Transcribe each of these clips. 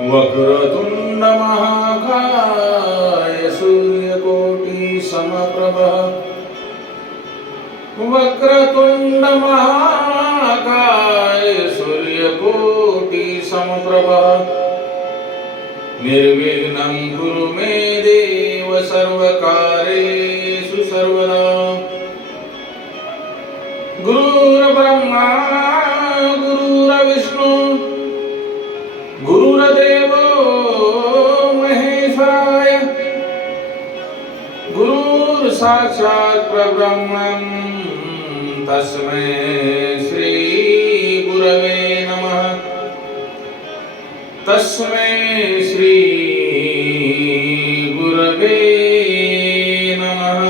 वक्रतुण्डमहाकाय सूर्यकोटिसमप्रभः वक्रतुण्डमहाकाय सूर्यकोटिसमप्रभः निर्विघ्नं कुरु मे देव सर्वकारेषु सर्वदा। साक्षात् प्रब्रह्मम् तस्मै श्री गुरवे नमः। तस्मै श्री गुरवे नमः।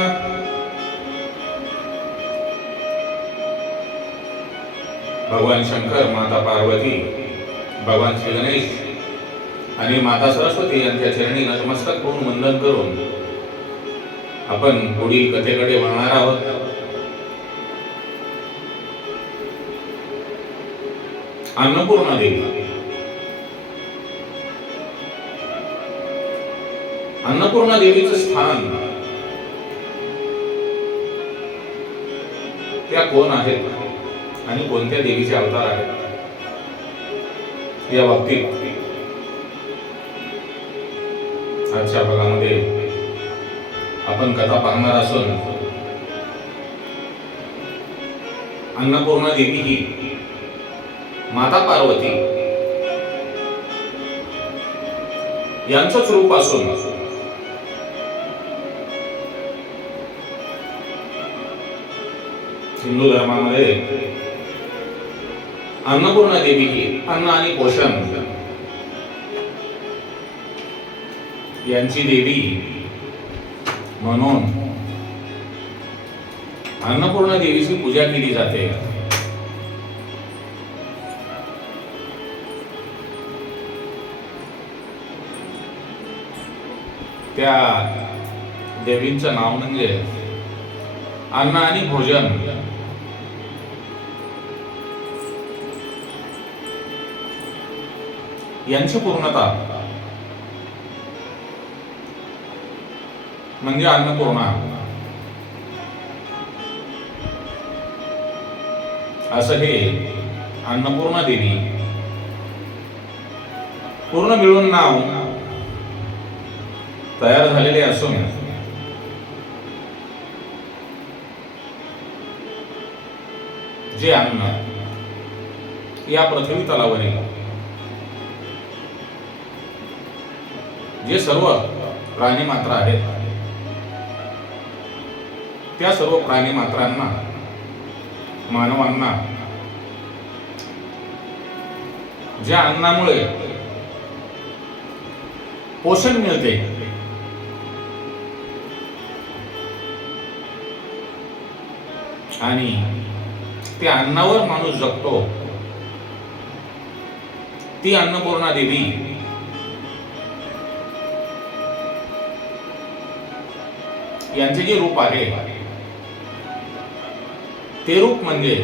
भगवान शंकर माता पार्वती भगवान श्री गणेश आणि माता सरस्वती यांच्या चरणी नतमस्तक होऊन वंदन करून आपण पुढील कथेकडे वळणार आहोत. अन्नपूर्णा देवी. अन्नपूर्णा देवीचं स्थान. त्या कोण आहेत? आणि कोणत्या देवीचे अवतार आहेत? या बाबतीत. आजच्या भागामध्ये आपण कथा पाहणार असून अन्नपूर्णा देवी ही माता पार्वती यांचंच रूप असून हिंदू धर्मामध्ये अन्नपूर्णा देवी ही अन्न आणि पोषण यांची देवी म्हणून अन्नपूर्णा देवीची पूजा केली जाते. त्या देवींचं नाव म्हणजे अन्न आणि भोजन. यांची पूर्णता म्हणजे अन्नपूर्णा असं हे अन्नपूर्णा देवी. पूर्ण मिळून नाव तयार झालेले असून जे अन्न या पृथ्वी तलावरील जे सर्व प्राणी मात्र आहेत त्या सर्व प्राणी मात्रांना मानवांना ज्या अन्नामुळे पोषण मिळते आणि त्या अन्नावर माणूस जगतो ती अन्नपूर्णा देवी यांचे जे रूप आहे ते रूप म्हणजे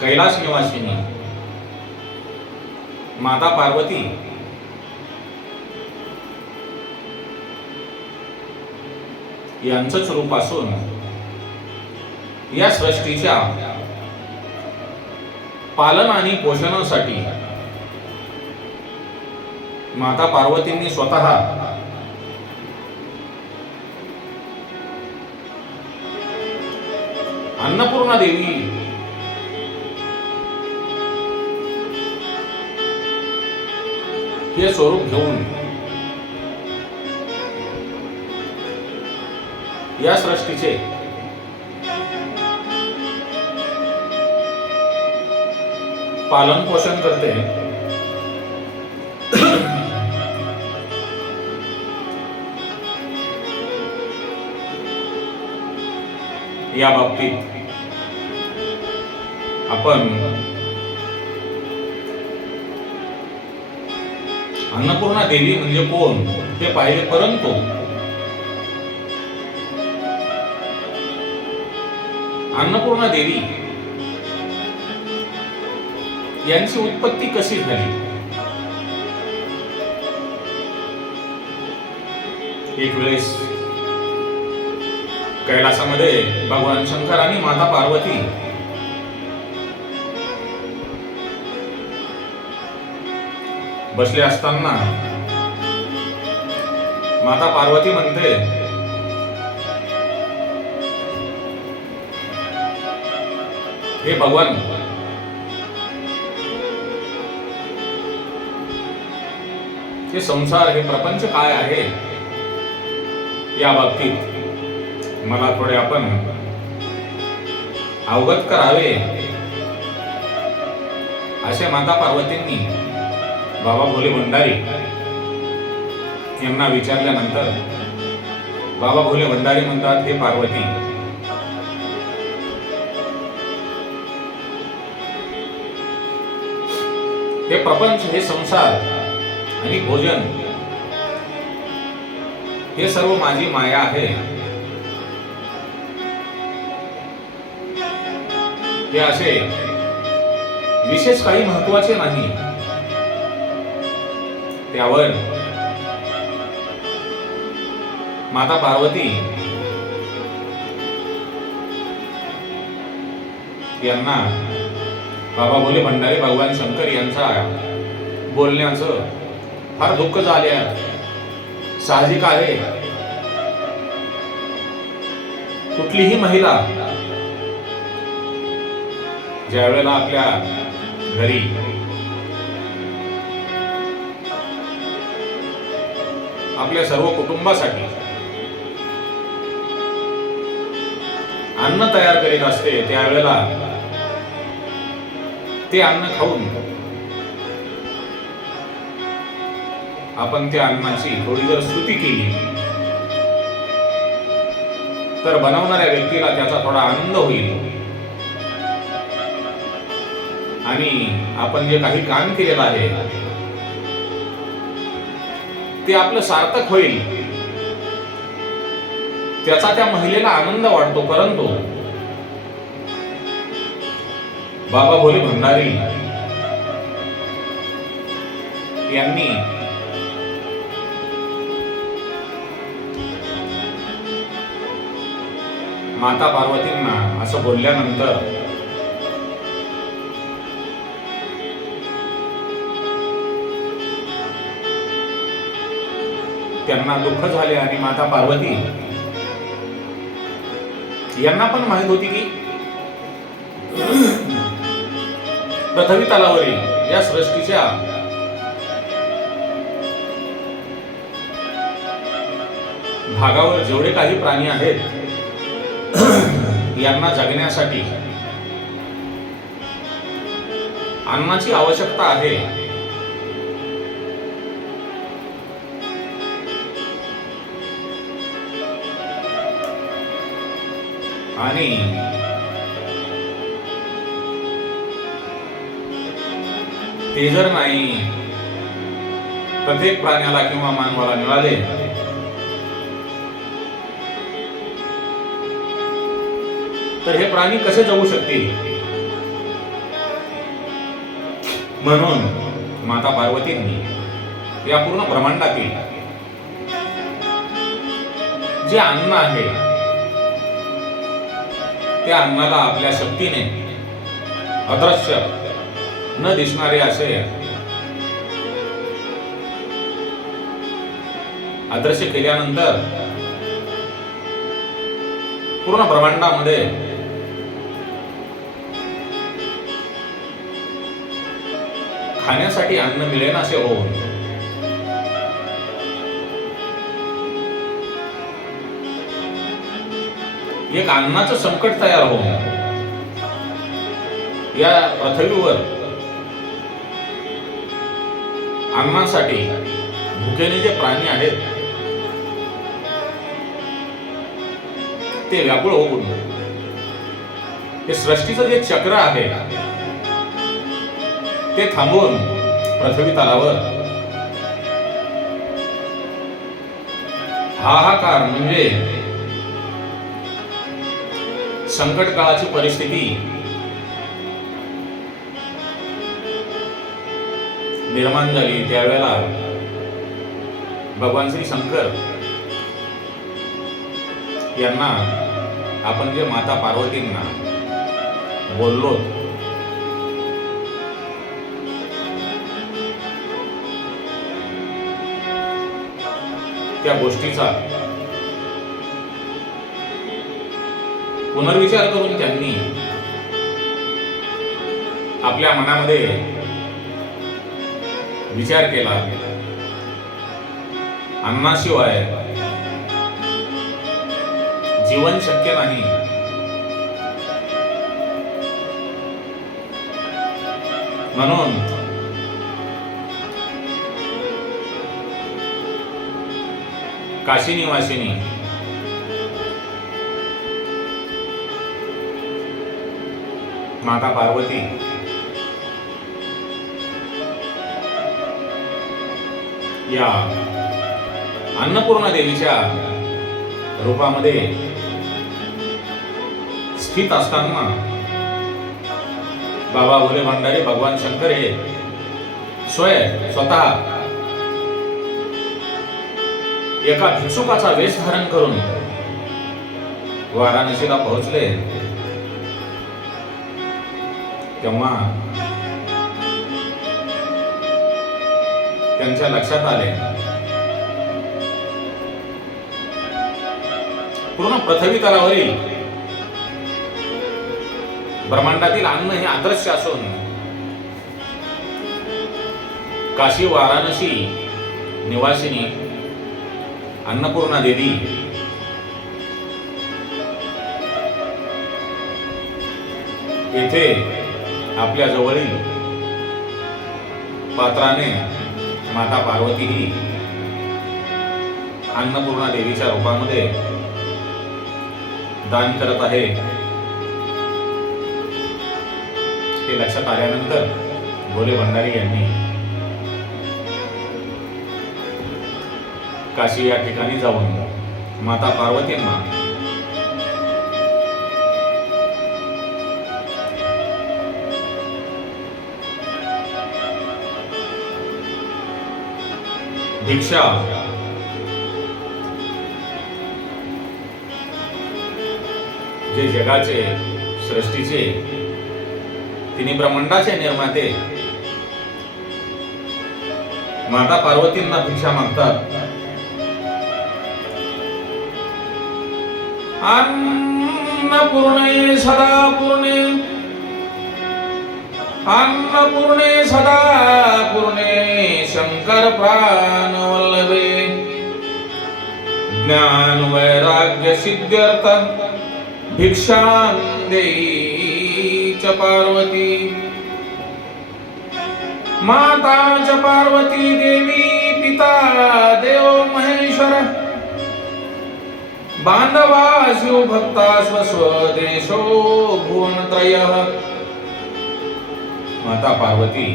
कैलास निवासिनी माता पार्वती यांचंच रूप असून या सृष्टीच्या पालन आणि पोषणासाठी माता पार्वतींनी स्वतः अन्नपूर्णा देवी. हे स्वरूप घेऊन या सृष्टीचे पालन पोषण करते. या बाबतीत आपण अन्नपूर्णा देवी म्हणजे कोण ते पाहिले परंतु अन्नपूर्णा देवी यांची उत्पत्ती कशी झाली? एक वेळेस कैलासामध्ये भगवान शंकर आणि माता पार्वती बसले असताना माता पार्वती म्हणते हे भगवान हे संसार हे प्रपंच काय आहे या बाबतीत मला थोडे आपण अवगत करावे असे माता पार्वतींनी बाबा भोले भंडारी यांना विचारल्यानंतर बाबा भोले भंडारी म्हणतात हे पार्वती हे प्रपंच हे संसार आणि भोजन हे सर्व माझी माया आहे. हे असे विशेष काही महत्त्वाचे नाही. त्यावर. माता पार्वती. यांना बाबा भोले भंडारी भगवान शंकर यांचा बोलण्याचं फार दुःख झाले साहजिक आहे. कुठलीही महिला ज्या वेळेला आपल्या घरी आपल्या सर्व कुटुंबासाठी. अन्न तयार करीत असते त्यावेळेला ते अन्न खाऊन आपण त्या अन्नाची थोडी जर स्तुती केली तर बनवणाऱ्या व्यक्तीला त्याचा थोडा आनंद होईल. आणि आपण जे काही काम केलेलं आहे ते आपलं सार्थक होईल. त्याचा त्या महिलेला आनंद वाटतो परंतु बाबा भोले भंडारी यांनी माता पार्वतींना असं बोलल्यानंतर त्यांना दुःख झाले आणि माता पार्वती यांना पण माहीत होती की पृथ्वी तलावरील या सृष्टीच्या भागावर जेवढे काही प्राणी आहेत यांना जगण्यासाठी अन्नाची आवश्यकता आहे. आणि ते जर नाही प्रत्येक प्राण्याला किंवा मानवाला मिळाले तर हे प्राणी कसे जगू शकतील? म्हणून माता पार्वतींनी या पूर्ण ब्रह्मांडातील जे अन्न आहे त्या अन्नाला आपल्या शक्तीने अदृश्य न दिसणारे असे अदृश्य केल्यानंतर पूर्ण ब्रह्मांडामध्ये खाण्यासाठी अन्न मिळेल असे होऊन एक अन्नाचं संकट तयार होऊन या पृथ्वीवर अन्नासाठी भुकेने जे प्राणी आहेत ते व्याकुळ होऊन हे सृष्टीचं जे चक्र आहे ते थांबवून पृथ्वी तलावर हाहाकार म्हणजे संकट काळाची परिस्थिती. निर्माण झाली त्यावेळेला भगवान श्री शंकर यांना आपण जे माता पार्वतींना बोललो. त्या गोष्टीचा पुनर्विचार करून त्यांनी आपल्या मनामध्ये विचार केला. अन्नाशिवाय जीवन शक्य नाही. म्हणून काशी निवासिनी माता पार्वती. या अन्नपूर्णा देवीच्या रूपामध्ये स्थित असताना बाबा भोले भंडारी भगवान शंकर हे स्वय स्वतः एका भिक्षुकाचा वेश धारण करून वाराणसीला पोहोचले. तेव्हा त्यांच्या लक्षात आले. पूर्ण पृथ्वी तलावरील ब्रह्मांडातील अन्न हे आदर्श असून काशी वाराणसी निवासिनी अन्नपूर्णा देवी येथे आपल्या जवळील पात्राने माता पार्वती ही अन्नपूर्णा देवीच्या रूपामध्ये दान करत आहे. हे लक्षात आल्यानंतर भोले भंडारी यांनी काशी या ठिकाणी जाऊन माता पार्वतींना दीक्षा। जे जगाचे सृष्टीचे तिने ब्रह्मांडाचे निर्माते माता पार्वतींना भिक्षा मागतात. अन्नपूर्णे सदा पूर्णे अन्नपूर्णे सदा पूर्णे शंकर प्राणवल्लभे ज्ञान वैराग्य सिद्ध्यर्थ भिक्षां देई च पार्वती। माता च पार्वती देवी पिता देव महेश्वर। बांधवा शिवभक्ता स्वस्वदेशो भुवनत्रय। माता पार्वती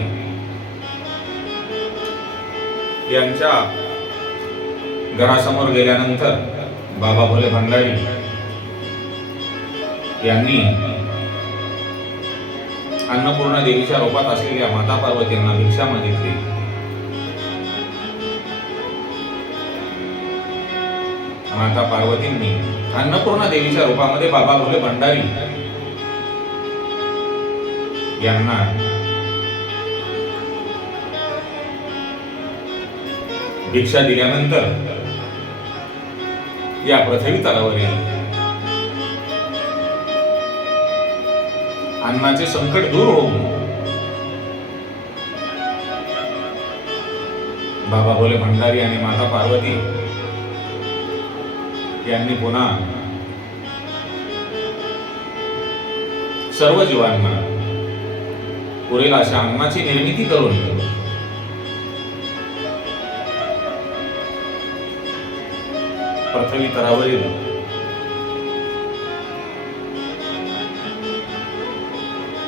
यांच्या घरासमोर गेल्यानंतर बाबा भोले भंडारी यांनी अन्नपूर्णा देवीच्या रूपात असलेल्या माता पार्वतींना भिक्षा मागितली माता पार्वतींनी अन्नपूर्णा देवीच्या रूपामध्ये बाबा भोले भंडारी यांना दीक्षा दिल्यानंतर या पृथ्वी तलावरील अन्नाचे संकट दूर होऊन बाबा भोले भंडारी आणि माता पार्वती यांनी पुन्हा सर्व जीवांना पुरेल अशा अन्नाची निर्मिती करून पृथ्वी तरावरील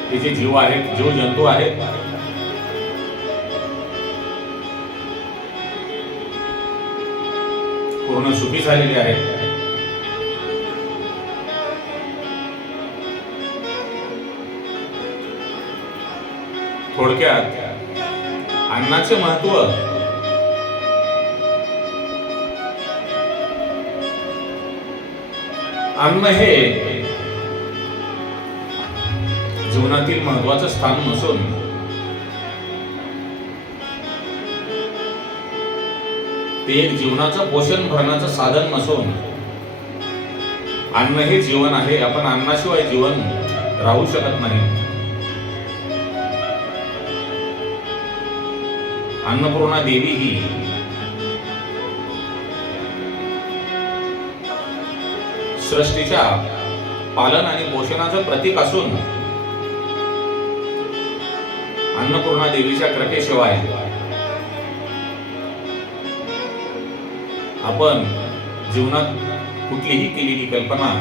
हे जे जीव आहेत जीव जंतू आहेत पूर्ण सुखी झालेले आहेत. थोडक्यात अन्नाचे महत्त्व अन्न हे जीवनातील महत्वाचं स्थान नसून ते एक जीवनाचं पोषण भरण्याचं साधन नसून अन्न हे जीवन आहे. आपण अन्नाशिवाय जीवन राहू शकत नाही. अन्नपूर्णा देवी ही सृष्टीच्या पालन आणि पोषणाचं प्रतीक असून अन्नपूर्णा देवीच्या कृपेशिवाय आपण जीवनात कुठलीही केलेली कल्पना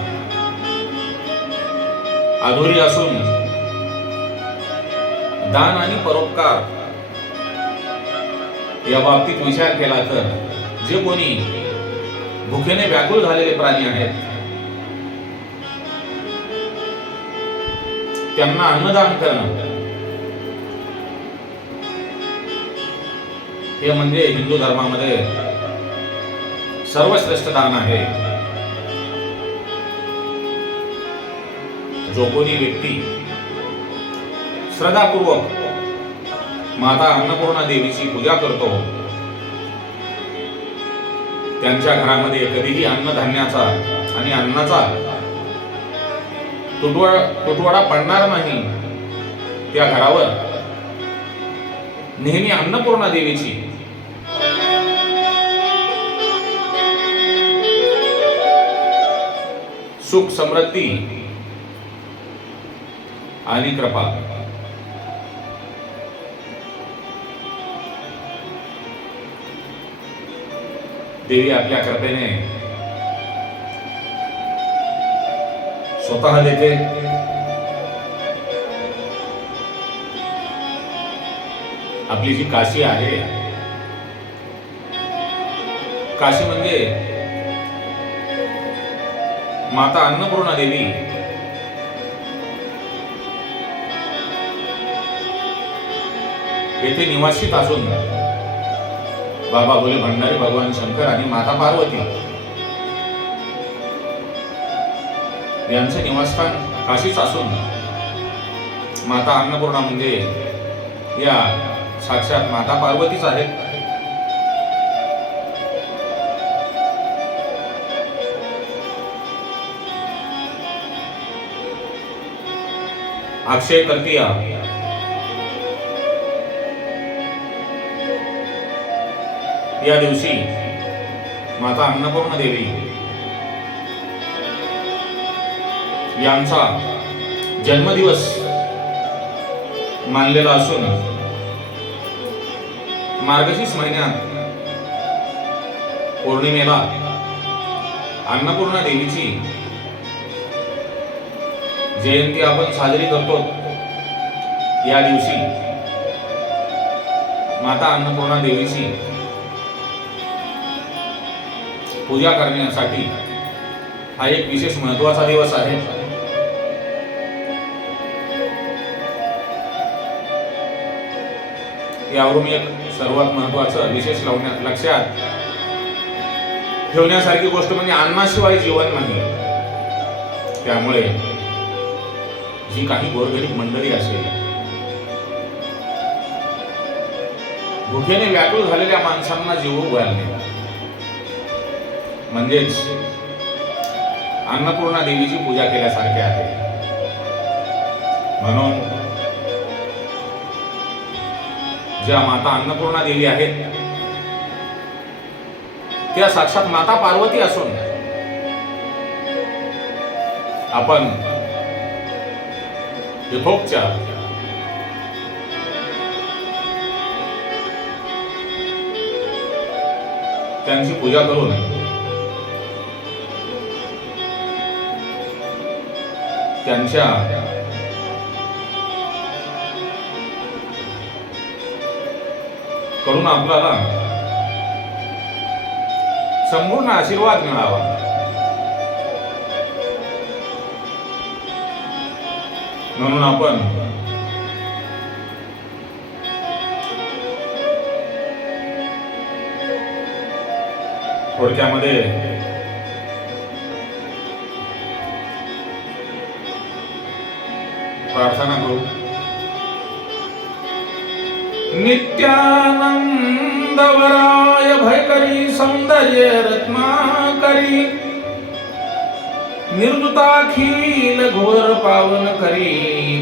अधुरी असून दान आणि परोपकार या बाबतीत विचार केला तर जे कोणी भुकेने व्याकुळ झालेले प्राणी आहेत त्यांना अन्नदान करणं हे म्हणजे हिंदू धर्मामध्ये सर्वश्रेष्ठ दान आहे. जो कोणी व्यक्ती श्रद्धापूर्वक माता अन्नपूर्णा देवीची पूजा करतो त्यांच्या घरामध्ये कधीही अन्नधान्याचा आणि अन्नाचा तुटवडा तुटवडा पडणार नाही त्या घरावर. नेहमी अन्नपूर्णा देवीची. सुख समृद्धी आणि कृपा. देवी आपल्या कृपेने स्वतः देते आपली जी काशी आहे काशी म्हणजे माता अन्नपूर्णा देवी. येथे निवासित असून बाबा भोले भंडारी भगवान शंकर आणि माता पार्वती यांचे निवासस्थान काशीच असून माता अन्नपूर्णा म्हणजे या साक्षात माता पार्वतीच आहेत. अक्षय तृतीया. या दिवशी माता अन्नपूर्ण देवी यांचा जन्मदिवस मानलेला असून मार्गशीर्ष महिन्यात पौर्णिमेला अन्नपूर्णा देवीची जयंती आपण साजरी करतो. या दिवशी माता अन्नपूर्णा देवीची पूजा करण्यासाठी हा एक विशेष महत्त्वाचा दिवस आहे. यावरून एक सर्वात महत्वाचं विशेष लावण्यात लक्षात ठेवण्यासारखी गोष्ट म्हणजे अन्नाशिवाय जीवन नाही. त्यामुळे जी काही गोरगरीब मंडळी असेल भुकेने व्याकुळ झालेल्या माणसांना जीव घालणे म्हणजेच अन्नपूर्णा देवीची पूजा केल्यासारखे आहे. म्हणून ज्या माता अन्नपूर्णा देवी आहेत त्या साक्षात माता पार्वती असून आपण यथोपचार त्यांची पूजा करून त्यांच्या करून आपल्याला संपूर्ण आशीर्वाद मिळावा. म्हणून आपण थोडक्यामध्ये प्रार्थना करू. नित्यानंदवराय भयकरी सौन्दर्य रत्नाकरी निर्दुताखील घोर पावन करी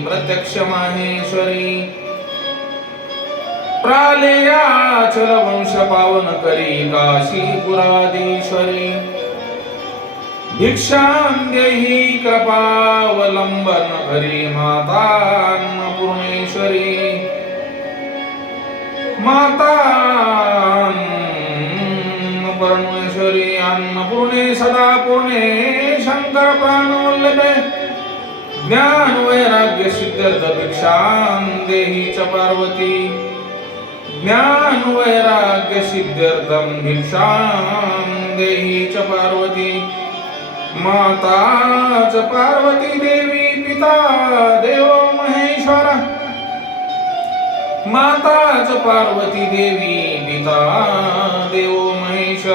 प्रत्यक्ष माहेश्वरी प्रालेयाचल वंश पावन करी काशीपुराधीश्वरी भिक्षां कृपावलम्बन कृपावलंबन करी माता पूर्णेश्वरी माता परमेश्वरी अन्नपूर्णे सदा पूर्णे शंकर प्राणोल्लभे ज्ञान वैराग्य सिद्ध भिक्षां देहि च पार्वती। ज्ञान वैराग्य सिद्ध्यर्थम भिक्षां देहि च पार्वती। माता च पार्वती देवी पिता देवो महेश्वरा। माता च पार्वती देवी पिता देवो महेश.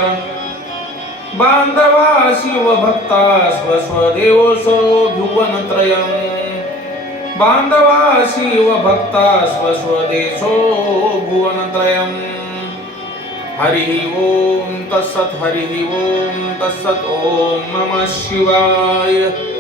बांधवा शिवभक्ता स्वस्वदेवोऽसो भुवनत्रयम् बांधवा शिवभक्ता स्वस्वदेशो भुवनत्रयम् हरिः ॐ तत्सत् हरिः ॐ तत्सत् ॐ नमः शिवाय.